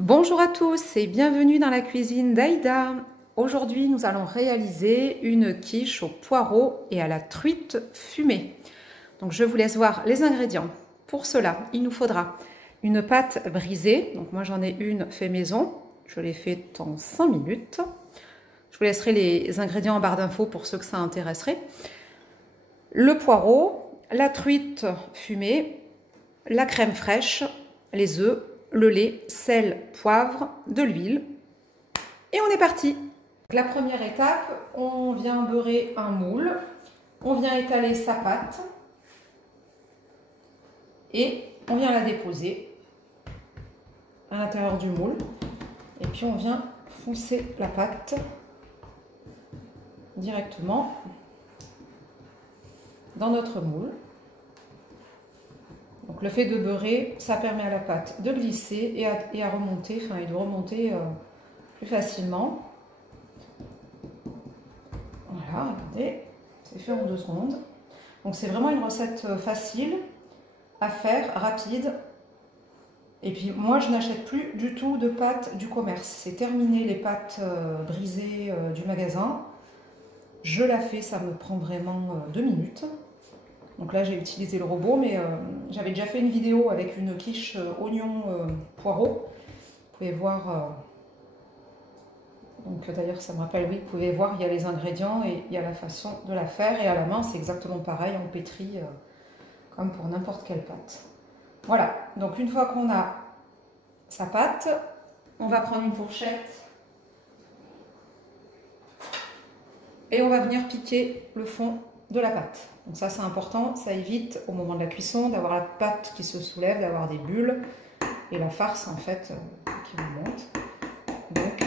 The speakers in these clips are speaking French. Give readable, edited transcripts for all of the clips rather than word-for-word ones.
Bonjour à tous et bienvenue dans la cuisine d'Aïda. Aujourd'hui, nous allons réaliser une quiche au poireau et à la truite fumée. Donc, je vous laisse voir les ingrédients. Pour cela, il nous faudra une pâte brisée. Donc, moi, j'en ai une fait maison. Je l'ai faite en 5 minutes. Je vous laisserai les ingrédients en barre d'infos pour ceux que ça intéresserait. Le poireau, la truite fumée, la crème fraîche, les œufs, le lait, sel, poivre, de l'huile. Et on est parti. La première étape, on vient beurrer un moule, on vient étaler sa pâte et on vient la déposer à l'intérieur du moule. Et puis on vient foncer la pâte directement dans notre moule. Donc le fait de beurrer, ça permet à la pâte de glisser et à remonter, et de remonter plus facilement. Voilà, regardez, c'est fait en 2 secondes. Donc c'est vraiment une recette facile à faire, rapide. Et puis moi je n'achète plus du tout de pâtes du commerce. C'est terminé les pâtes brisées du magasin. Je la fais, ça me prend vraiment 2 minutes. Donc là j'ai utilisé le robot, mais j'avais déjà fait une vidéo avec une quiche oignon poireau. Vous pouvez voir, donc d'ailleurs ça me rappelle, oui, vous pouvez voir, il y a les ingrédients et il y a la façon de la faire. Et à la main c'est exactement pareil, on pétrit comme pour n'importe quelle pâte. Voilà, donc une fois qu'on a sa pâte, on va prendre une fourchette et on va venir piquer le fond de la pâte. Donc ça c'est important, ça évite au moment de la cuisson d'avoir la pâte qui se soulève, d'avoir des bulles et la farce en fait qui remonte. Donc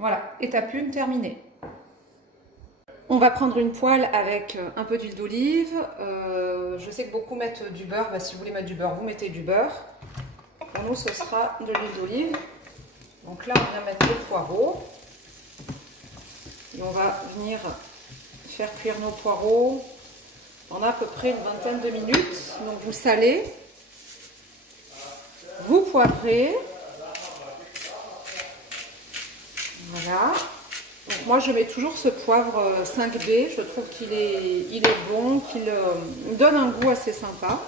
voilà, étape 1 terminée. On va prendre une poêle avec un peu d'huile d'olive. Je sais que beaucoup mettent du beurre, si vous voulez mettre du beurre, vous mettez du beurre. Pour nous ce sera de l'huile d'olive. Donc là on vient mettre le poireau. Et on va venir faire cuire nos poireaux en à peu près une vingtaine de minutes. Donc vous salez, vous poivrez. Voilà. Donc moi je mets toujours ce poivre 5B. Je trouve qu'il est bon, qu'il donne un goût assez sympa.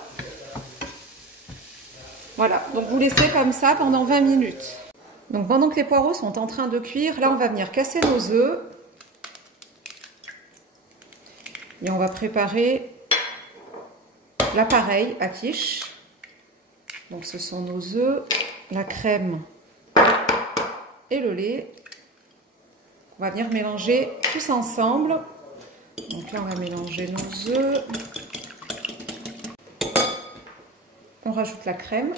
Voilà. Donc vous laissez comme ça pendant 20 minutes. Donc pendant que les poireaux sont en train de cuire, là on va venir casser nos œufs. Et on va préparer l'appareil à quiche. Donc ce sont nos œufs, la crème et le lait. On va venir mélanger tous ensemble. Donc là on va mélanger nos œufs. On rajoute la crème.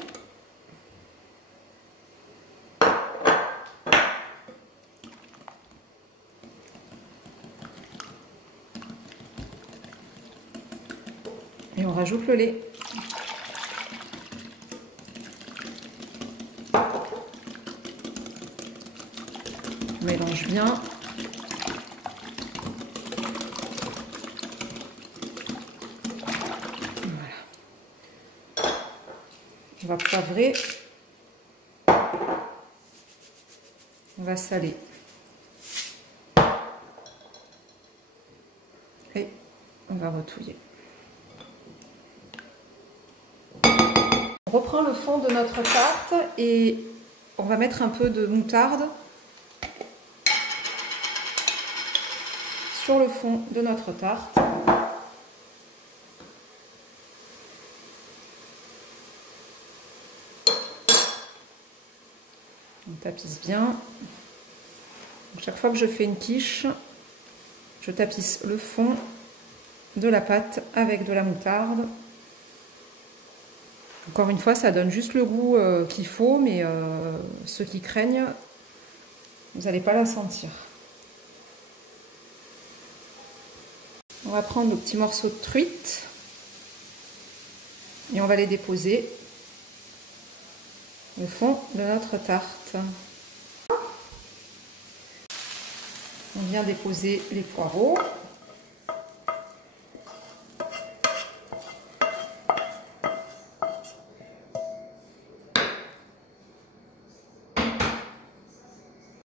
Et on rajoute le lait. On mélange bien. Voilà. On va poivrer. On va saler. Et on va retouiller. On reprend le fond de notre tarte et on va mettre un peu de moutarde sur le fond de notre tarte. On tapisse bien. Donc, chaque fois que je fais une quiche, je tapisse le fond de la pâte avec de la moutarde. Encore une fois, ça donne juste le goût qu'il faut, mais ceux qui craignent, vous n'allez pas la sentir. On va prendre nos petits morceaux de truite et on va les déposer au fond de notre tarte. On vient déposer les poireaux.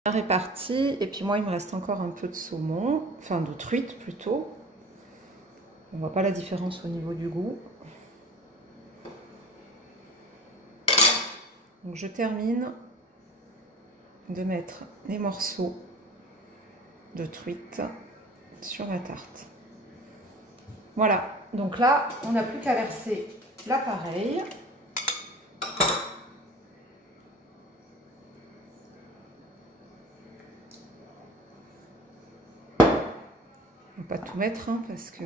Réparti. Et puis moi, il me reste encore un peu de saumon, enfin de truite plutôt. On voit pas la différence au niveau du goût. Donc je termine de mettre les morceaux de truite sur la tarte. Voilà, donc là, on n'a plus qu'à verser l'appareil. On ne va pas tout mettre hein, parce que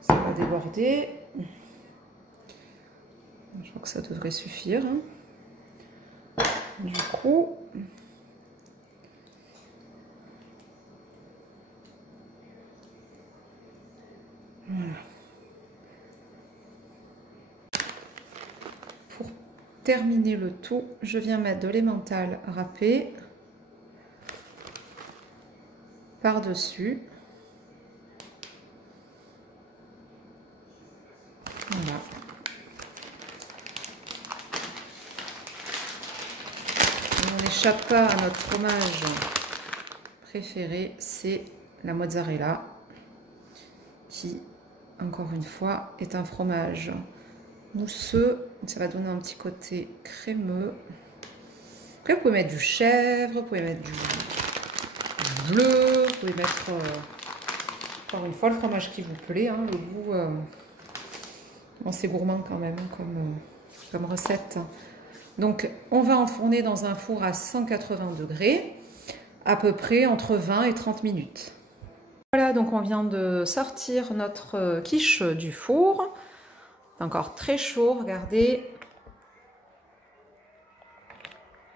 ça va déborder. Je crois que ça devrait suffire. Hein. Du coup, voilà. Pour terminer le tout, je viens mettre de l'emmental râpé par-dessus. Voilà. On n'échappe pas à notre fromage préféré, c'est la mozzarella, qui, encore une fois, est un fromage mousseux. Ça va donner un petit côté crémeux. Après, vous pouvez mettre du chèvre, vous pouvez mettre du bleu, vous pouvez mettre, encore une fois, le fromage qui vous plaît. Hein, le goût, bon, c'est gourmand quand même comme recette. Donc, on va enfourner dans un four à 180 degrés, à peu près entre 20 et 30 minutes. Voilà, donc on vient de sortir notre quiche du four. Encore très chaud, regardez.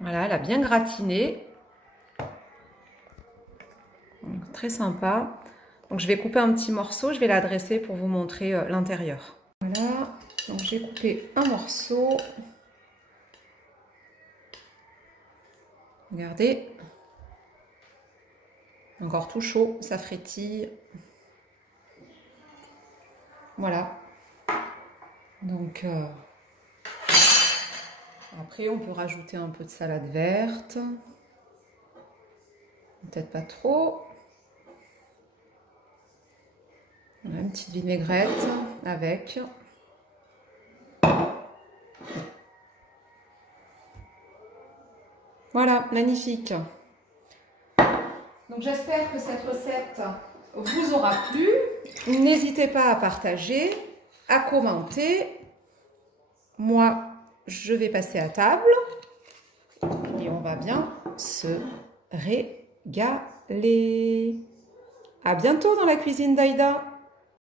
Voilà, elle a bien gratiné. Donc, très sympa. Donc je vais couper un petit morceau, je vais l'adresser pour vous montrer l'intérieur. Voilà, donc j'ai coupé un morceau. Regardez. Encore tout chaud, ça frétille. Voilà. Donc, après, on peut rajouter un peu de salade verte. Peut-être pas trop. Voilà, une petite vinaigrette avec. Voilà, magnifique. Donc j'espère que cette recette vous aura plu. N'hésitez pas à partager, à commenter. Moi, je vais passer à table et on va bien se régaler. À bientôt dans la cuisine d'Aïda.